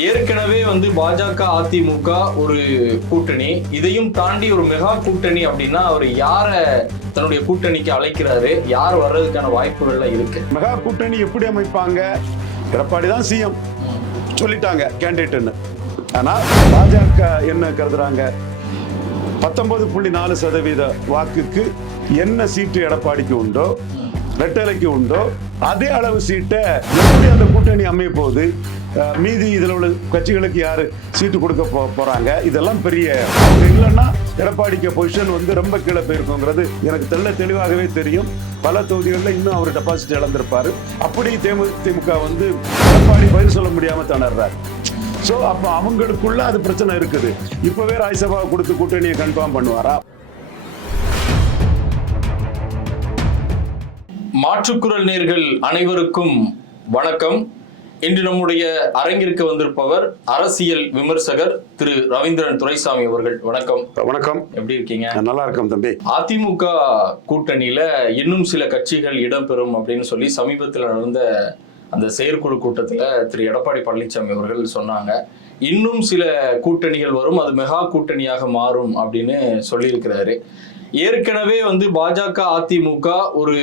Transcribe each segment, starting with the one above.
ஏற்கனவே வந்து பாஜக அதிமுக ஒரு கூட்டணி. இதையும் தாண்டி ஒரு மெகா கூட்டணி அப்படின்னா அவர் யார தன்னுடைய கூட்டணிக்கு அழைக்கிறாரு? யார் வர்றதுக்கான வாய்ப்புகள்லாம் இருக்கு? மெகா கூட்டணி எப்படி அமைப்பாங்க? எடப்பாடி தான் சிஎம் சொல்லிட்டாங்க கேண்டிடேட்னு ஆனா பாஜக என்ன கருதுறாங்க? பத்தொன்பது புள்ளி நாலு சதவீத வாக்குக்கு என்ன சீட்டு எடப்பாடிக்கு உண்டோ ரெட்டலைக்கு உண்டோ அதே அளவு சீட்டை எப்படி அந்த கூட்டணி அமைய போகுது மீதி இதில் உள்ள கட்சிகளுக்கு யார் சீட்டு கொடுக்க போ போகிறாங்க இதெல்லாம் பெரிய இல்லைன்னா எடப்பாடிக்கு பொசிஷன் வந்து ரொம்ப கீழே போயிருக்குங்கிறது எனக்கு தெள்ள தெளிவாகவே தெரியும். பல தொகுதிகளில் இன்னும் அவர் டெபாசிட் இழந்திருப்பார். அப்படி தேமுதிமுக வந்து எடப்பாடி பயிர் சொல்ல முடியாமல் திணறாரு ஸோ அப்போ அவங்களுக்குள்ள அது பிரச்சனை இருக்குது. இப்போவே ராஜ்யசபா கொடுத்து கூட்டணியை கன்ஃபார்ம் பண்ணுவாரா? மாற்றுக்குரல் நேர்கள் அனைவருக்கும் வணக்கம். இன்று நம்முடைய அரங்கிற்கு வந்திருப்பவர் அரசியல் விமர்சகர் திரு ரவீந்திரன் துரைசாமி அவர்கள். வணக்கம். வணக்கம். எப்படி இருக்கீங்க? நல்லா இருக்கேன் தம்பி. அதிமுக கூட்டணியில இன்னும் சில கட்சிகள் இடம்பெறும் அப்படின்னு சொல்லி சமீபத்தில் நடந்த அந்த செயற்குழு கூட்டத்துல திரு எடப்பாடி பழனிசாமி அவர்கள் சொன்னாங்க. இன்னும் சில கூட்டணிகள் வரும். அது மெகா கூட்டணியாக மாறும் அப்படின்னு சொல்லியிருக்கிறாரு. ஏற்கனவே வந்து பாஜக அதிமுக ஒரு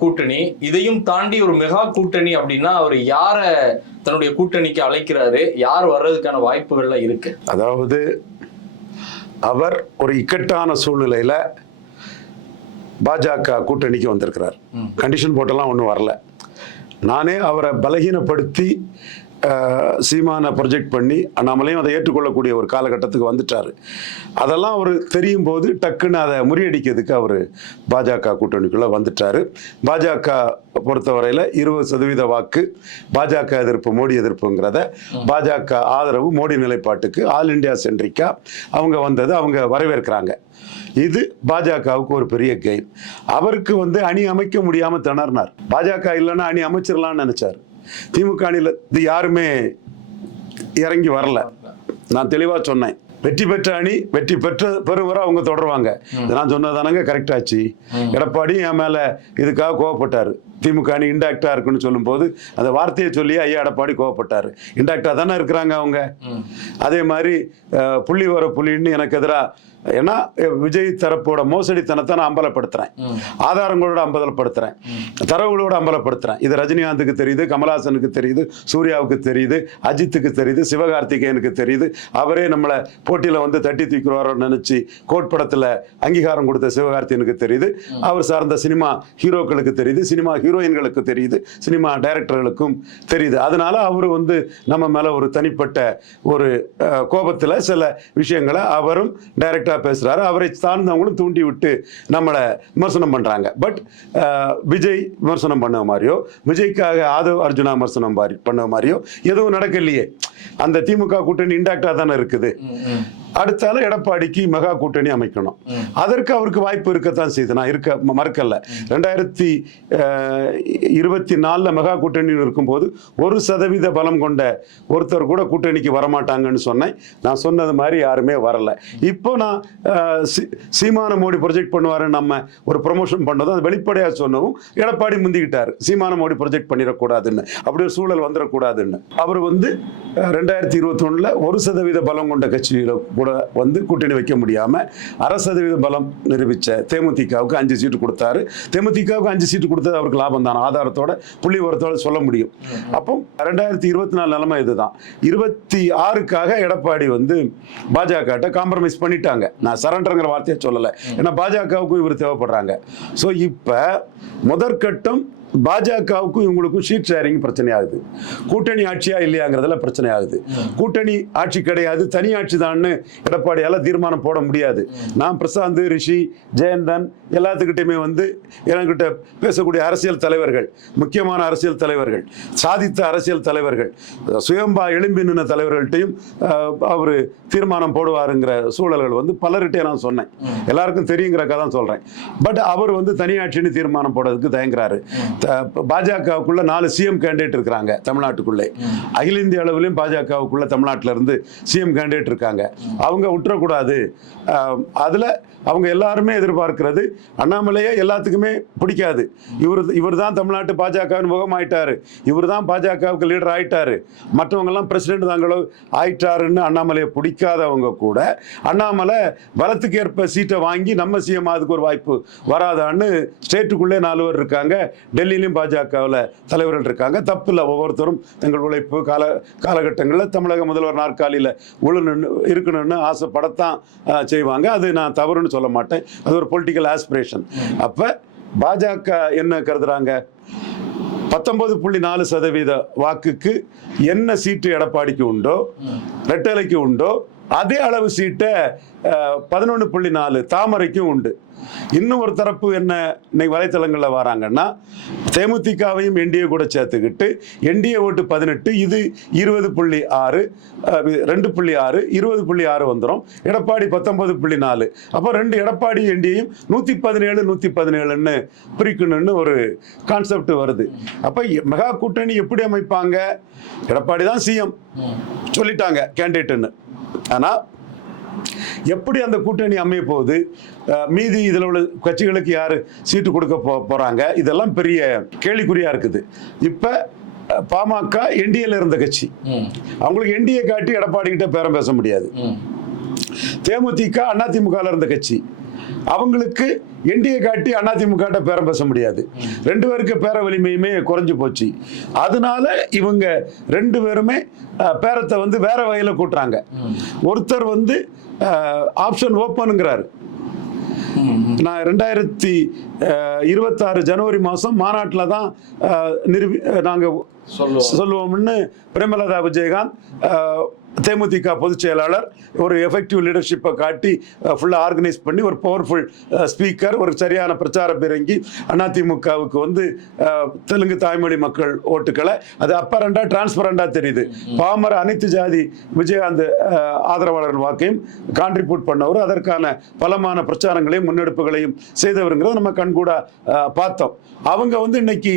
கூட்டணி. இதையும் தாண்டி ஒரு மெகா கூட்டணி அப்படின்னா அவர் யார தன்னுடைய கூட்டணிக்கு அழைக்கிறாரு? யார் வர்றதுக்கான வாய்ப்புகள்லாம் இருக்கு? அதாவது அவர் ஒரு இக்கட்டான சூழ்நிலையில பாஜக கூட்டணிக்கு வந்திருக்கிறார். கண்டிஷன் போட்டெல்லாம் ஒன்றும் வரல. நானே அவரை பலகீனப்படுத்தி சீமானை ப்ரொஜெக்ட் பண்ணி அண்ணாமலையும் அதை ஏற்றுக்கொள்ளக்கூடிய ஒரு காலகட்டத்துக்கு வந்துட்டார். அதெல்லாம் அவர் தெரியும் போது டக்குன்னு அதை முறியடிக்கிறதுக்கு அவர் பாஜக கூட்டணிக்குள்ளே வந்துட்டார். பாஜக பொறுத்தவரையில் இருபது சதவீத வாக்கு பாஜக எதிர்ப்பு மோடி எதிர்ப்புங்கிறத பாஜக ஆதரவு மோடி நிலைப்பாட்டுக்கு ஆல் இந்தியா சென்ட்ரிக்கா அவங்க வந்தது அவங்க வரவேற்கிறாங்க. இது பாஜகவுக்கு ஒரு பெரிய கெயின் அவருக்கு வந்து அணி அமைக்க முடியாமல் திணறினார். பாஜக இல்லைன்னா அணி அமைச்சிடலாம்னு நினைச்சார். திமுக அணியில் இது யாருமே இறங்கி வரல. நான் தெளிவா சொன்னேன். வெற்றி பெற்ற அணி வெற்றி பெற்ற பெறுவரை அவங்க தொடருவாங்க. நான் சொன்னதானங்க கரெக்ட் ஆச்சு. எடப்பாடி என் மேல இதுக்காக கோவப்பட்டாரு. திமுக அணி இன்டாக்டா இருக்குன்னு சொல்லும்போது அந்த வார்த்தையை சொல்லி ஐயா எடப்பாடி கோவப்பட்டாரு. இன்டாக்டா தானே இருக்கிறாங்க அவங்க. அதே மாதிரி புள்ளி வர புள்ளின்னு எனக்கு எதிராக ஏன்னா விஜய் தரப்போட மோசடித்தனத்தை நான் அம்பலப்படுத்துறேன். ஆதாரங்களோட அம்பலப்படுத்துறேன். தரவுகளோட அம்பலப்படுத்துறேன். இது ரஜினிகாந்துக்கு தெரியுது கமலஹாசனுக்கு தெரியுது சூர்யாவுக்கு தெரியுது அஜித்துக்கு தெரியுது சிவகார்த்திகேயனுக்கு தெரியுது. அவரே நம்மளை போட்டியில் வந்து தட்டி தூக்கிடுவாரோன்னு நினைச்சு கோட் படத்தில் அங்கீகாரம் கொடுத்த சிவகார்த்திகனுக்கு தெரியுது. அவர் சார்ந்த சினிமா ஹீரோக்களுக்கு தெரியுது. சினிமா ஹீரோயின்களுக்கு தெரியுது சினிமா டைரக்டர்களுக்கும் தெரியுது. அதனால அவர் வந்து நம்ம மேல ஒரு தனிப்பட்ட ஒரு கோபத்தில் கோபத்துல சில விஷயங்களை அவரும் டைரக்டா பேசுறாரு. அவரை சார்ந்தவங்களும் தூண்டி விட்டு நம்மளை விமர்சனம் பண்றாங்க. பட் விஜய் விமர்சனம் பண்ண மாதிரியோ விஜய்க்காக ஆதவ் அர்ஜுனா விமர்சனம் மாதிரி பண்ண மாதிரியோ எதுவும் நடக்கலையே. அந்த திமுக கூட்டணி இன்டாக்டா தானே இருக்குது. அடுத்தால எடப்பாடிக்கு மெகா கூட்டணி அமைக்கணும். அதற்கு அவருக்கு வாய்ப்பு இருக்கத்தான் செய்யுது நான் இருக்க மறுக்கல ரெண்டாயிரத்தி இருபத்தி நாலுல மெகா கூட்டணி இருக்கும்போது ஒரு சதவீத பலம் கொண்ட ஒருத்தர் கூட கூட்டணிக்கு வரமாட்டாங்கன்னு சொன்னேன். நான் சொன்னது மாதிரி யாருமே வரல. இப்போ நான் சீமான மோடி ப்ரொஜெக்ட் பண்ணுவாருன்னு நம்ம ஒரு ப்ரொமோஷன் பண்ணதும் அது வெளிப்படையாக சொன்னவும் எடப்பாடி முந்திக்கிட்டார். சீமான மோடி ப்ரொஜெக்ட் பண்ணிடக்கூடாதுன்னு. அப்படி ஒரு சூழல் வந்துடக்கூடாதுன்னு. அவர் வந்து ரெண்டாயிரத்தி இருபத்தொன்னுல ஒரு சதவீத பலம் கொண்ட கட்சியில கூட வந்து கூட்டணி வைக்க முடியாம அரை சதவீத பலம் நிரூபிச்ச தேமுதிகவுக்கு அஞ்சு சீட்டு கொடுத்தாரு. தேமுதிகவுக்கு அஞ்சு சீட்டு கொடுத்தது அவருக்கு லாபம் தான். ஆதாரத்தோட புள்ளி உரத்தோட சொல்ல முடியும். அப்போ ரெண்டாயிரத்தி இருபத்தி நாலு நிலைமை இதுதான். இருபத்தி ஆறுக்காக எடப்பாடி வந்து பாஜக காம்ப்ரமைஸ் பண்ணிட்டாங்க. நான் சரண்டருங்கிற வார்த்தையை சொல்லலை. ஏன்னா பாஜகவுக்கும் இவர் தேவைப்படுறாங்க. ஸோ இப்போ முதற்கட்டம் பாஜகவுக்கும் இவங்களுக்கும் ஷீட் ஷேரிங் பிரச்சனை ஆகுது கூட்டணி ஆட்சியா இல்லையாங்கிறதுல பிரச்சனை ஆகுது கூட்டணி ஆட்சி கிடையாது தனி ஆட்சி தான்னு எடப்பாடியால் தீர்மானம் போட முடியாது. நான் பிரசாந்த் ரிஷி ஜெயந்தன் எல்லாத்துக்கிட்டையுமே வந்து என்கிட்ட பேசக்கூடிய அரசியல் தலைவர்கள் முக்கியமான அரசியல் தலைவர்கள் சாதித்த அரசியல் தலைவர்கள் சுயம்பா எழும்பி நின்ன தலைவர்கள்ட்டையும் அவர் தீர்மானம் போடுவாருங்கிற சூழல்கள் வந்து பலர்கிட்டே நான் சொன்னேன். எல்லாருக்கும் தெரியுங்கிறக்கா தான் சொல்கிறேன் பட் அவர் வந்து தனியாட்சின்னு தீர்மானம் போடுறதுக்கு தயங்குறாரு. பாஜகவுக்குள்ள நாலு சிஎம் கேண்டிடேட் இருக்கிறாங்க தமிழ்நாட்டுக்குள்ளே. அகில இந்திய அளவிலையும் பாஜகவுக்குள்ள தமிழ்நாட்டில இருந்து சிஎம் கேண்டிடேட் இருக்காங்க. அவங்க விட்டுறக்கூடாது அதில் அவங்க எல்லாருமே எதிர்பார்க்கிறது அண்ணாமலையே எல்லாத்துக்குமே பிடிக்காது. இவர் இவர் தான் தமிழ்நாட்டு பாஜகவின் முகமாயிட்டாரு இவர் தான் பாஜகவுக்கு லீடர் ஆயிட்டாரு. மற்றவங்கெல்லாம் பிரசிடென்ட் தாங்களோ ஆயிட்டாருன்னு அண்ணாமலையை பிடிக்காதவங்க கூட அண்ணாமலை பலத்துக்கு ஏற்ப சீட்டை வாங்கி நம்ம சிஎம் அதுக்கு ஒரு வாய்ப்பு வராதான்னு ஸ்டேட்டுக்குள்ளே நாலு பேர் இருக்காங்க. டெல்லி டெல்லியிலும் பாஜகவில் தலைவர்கள் இருக்காங்க. தப்பு இல்லை ஒவ்வொருத்தரும் தங்கள் உழைப்பு கால காலகட்டங்களில் தமிழக முதல்வர் நாற்காலியில் உழு இருக்கணும்னு ஆசைப்படத்தான் செய்வாங்க. அது நான் தவறுன்னு சொல்ல மாட்டேன். அது ஒரு பொலிட்டிக்கல் ஆஸ்பிரேஷன் அப்போ பாஜக என்ன கருதுறாங்க? பத்தொன்பது புள்ளி நாலு சதவீத வாக்குக்கு என்ன சீட்டு எடப்பாடிக்கு உண்டோ ரெட்டலைக்கு உண்டோ அதே அளவு சீட்டை பதினொன்று புள்ளி நாலு தாமரைக்கும் உண்டு. இன்னும் ஒரு தரப்பு என்ன இன்னைக்கு வலைத்தளங்களில் வராங்கன்னா தேமுதிகவையும் என்டிஏ கூட சேர்த்துக்கிட்டு என்டிஏ ஓட்டு பதினெட்டு இது இருபது புள்ளி ஆறு ரெண்டு புள்ளி ஆறு இருபது புள்ளி ஆறு வந்துடும் எடப்பாடி பத்தொன்பது புள்ளி நாலு. அப்போ ரெண்டு எடப்பாடி என்டிஏயும் நூற்றி பதினேழு நூற்றி பதினேழுன்னு பிரிக்கணும்னு ஒரு கான்செப்ட் வருது. அப்போ மெகா கூட்டணி எப்படி அமைப்பாங்க? எடப்பாடி தான் சிஎம் சொல்லிட்டாங்க கேண்டிடேட்டுன்னு ஆனால் எப்படி அந்த கூட்டணி அமைய போகுது மீதி இதில் உள்ள கட்சிகளுக்கு யார் சீட்டு கொடுக்க போ போகிறாங்க இதெல்லாம் பெரிய கேள்விக்குறியாக இருக்குது. இப்போ பாமக என்டிஏல இருந்த கட்சி. அவங்களுக்கு என்டிஏ காட்டி எடப்பாடி கிட்ட பேரம் பேச முடியாது. தேமுதிக அதிமுகவில் இருந்த கட்சி. அவங்களுக்கு என்டிஏ காட்டி அதிமுக பேரம் பேச முடியாது. ரெண்டு பேருக்கு பேர வலிமையுமே குறைஞ்சு போச்சு. அதனால இவங்க ரெண்டு பேருமே பேரத்தை வந்து வேற வகையில் கூட்டுறாங்க. ஒருத்தர் வந்து ஆப்ஷன் ஓப்பனுங்கிறாரு. நான் ரெண்டாயிரத்தி இருபத்தாறு ஜனவரி மாதம் மாநாட்டில் தான் நிரூபி நாங்கள் சொல்லுவோம். சொல்லுவோம்னு பிரேமலதா விஜயகாந்த் தேமுதிக பொதுச் செயலாளர் ஒரு எஃபெக்டிவ் லீடர்ஷிப்பை காட்டி ஃபுல்லாக ஆர்கனைஸ் பண்ணி ஒரு பவர்ஃபுல் ஸ்பீக்கர் ஒரு சரியான பிரச்சார பிறங்கி அதிமுகவுக்கு வந்து தெலுங்கு தாய்மொழி மக்கள் ஓட்டுக்களை அது அப்பரண்டா டிரான்ஸ்பரண்டாக தெரியுது. பாமர அனைத்து ஜாதி விஜயகாந்த் அஹ், ஆதரவாளர் வாக்கையும் கான்ட்ரிபியூட் பண்ணவர். அதற்கான பலமான பிரச்சாரங்களையும் முன்னெடுப்புகளையும் செய்தவருங்கிறத நம்ம கண்கூட பார்த்தோம். அவங்க வந்து இன்னைக்கு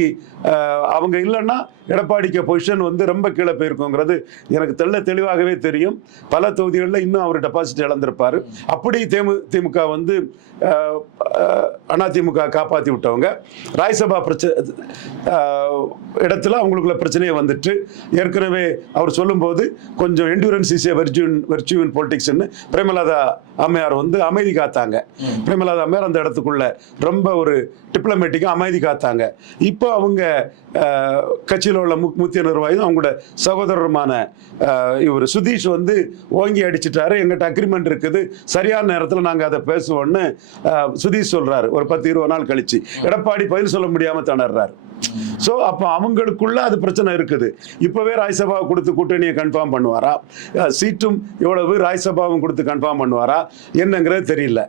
அவங்க இல்லைன்னா எடப்பாடிக்கு பொசிஷன் வந்து ரொம்ப கீழே போயிருக்குங்கிறது எனக்கு தெள்ள தெளிவாகவே தெரியும். பல தொகுதிகளில் இன்னும் அவர் டெபாசிட் இழந்திருப்பார். அப்படி தேமு திமுக வந்து அதிமுக காப்பாற்றி விட்டவங்க. ராய்சபா பிரச்சனை இடத்துல அவங்களுக்குள்ள பிரச்சனையே வந்துட்டு ஏற்கனவே அவர் சொல்லும்போது கொஞ்சம் என்டூரன்ஸ் இஸ் ஏ வெர்ஜூன் வெர்ச்சுவன் பொலிட்டிக்ஸ்னு பிரேமலதா அம்மையார் வந்து அமைதி காத்தாங்க. பிரேமலதா அம்மையார் அந்த இடத்துக்குள்ள ரொம்ப ஒரு டிப்ளமேட்டிக்காக அமைதி காத்தாங்க. இப்போ அவங்க கட்சியில் உள்ள முக்கிய நிர்வாகியும் அவங்களோட சகோதரருமான இவர் சுதீஷ் வந்து ஓங்கி அடிச்சிட்டாரு. எங்கிட்ட அக்ரிமெண்ட் இருக்குது. சரியான நேரத்தில் நாங்கள் அதை பேசுவோம்னு சுதீஷ் சொல்றாரு. ஒரு பத்து இருபது நாள் கழிச்சு. எடப்பாடி பதில் சொல்ல முடியாம திணறாரு. ஸோ அப்போ அவங்களுக்குள்ள அது பிரச்சனை இருக்குது. இப்போவே ராஜ்சபா கொடுத்து கூட்டணியை கன்ஃபார்ம் பண்ணுவாரா? சீட்டும் எவ்வளவு? ராஜ்யசபாவும் கொடுத்து கன்ஃபார்ம் பண்ணுவாரா? என்னங்கிறது தெரியல.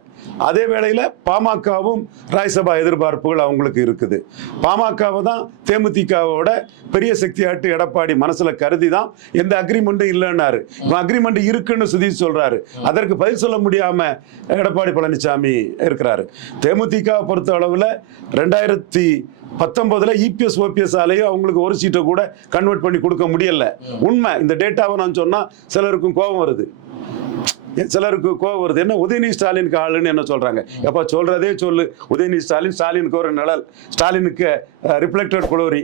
அதே வேளையில் பாமகவும் ராஜ்யசபா எதிர்பார்ப்புகள் அவங்களுக்கு இருக்குது. பாமகவை தான் தேமுதிகவோட பெரிய சக்தியாட்டு எடப்பாடி மனசில் கருதி தான் எந்த அக்ரிமெண்ட்டும் இல்லைன்னாரு. அக்ரிமெண்ட் இருக்குன்னு சுதீஷ் சொல்கிறாரு அதற்கு பதில் சொல்ல முடியாமல் எடப்பாடி பழனிசாமி இருக்கிறாரு. தேமுதிக பொறுத்த அளவில் ரெண்டாயிரத்தி பத்தொன்பதுல இபிஎஸ் ஓபிஎஸ் ஆலையும் அவங்களுக்கு ஒரு சீட்டை கூட கன்வெர்ட் பண்ணி கொடுக்க முடியல. உண்மை. இந்த டேட்டாவை நான் சொன்னா சிலருக்கும் கோபம் வருது. சிலருக்கு கோபம் வருது. என்ன உதயநிதி ஸ்டாலினுக்கு ஆளுன்னு என்ன சொல்றாங்க? எப்ப சொல்றதே சொல்லு. உதயநிதி ஸ்டாலின் ஸ்டாலினுக்கு ஒரு நிழல். ஸ்டாலினுக்கு ரிஃப்ளெக்டட் குளோரி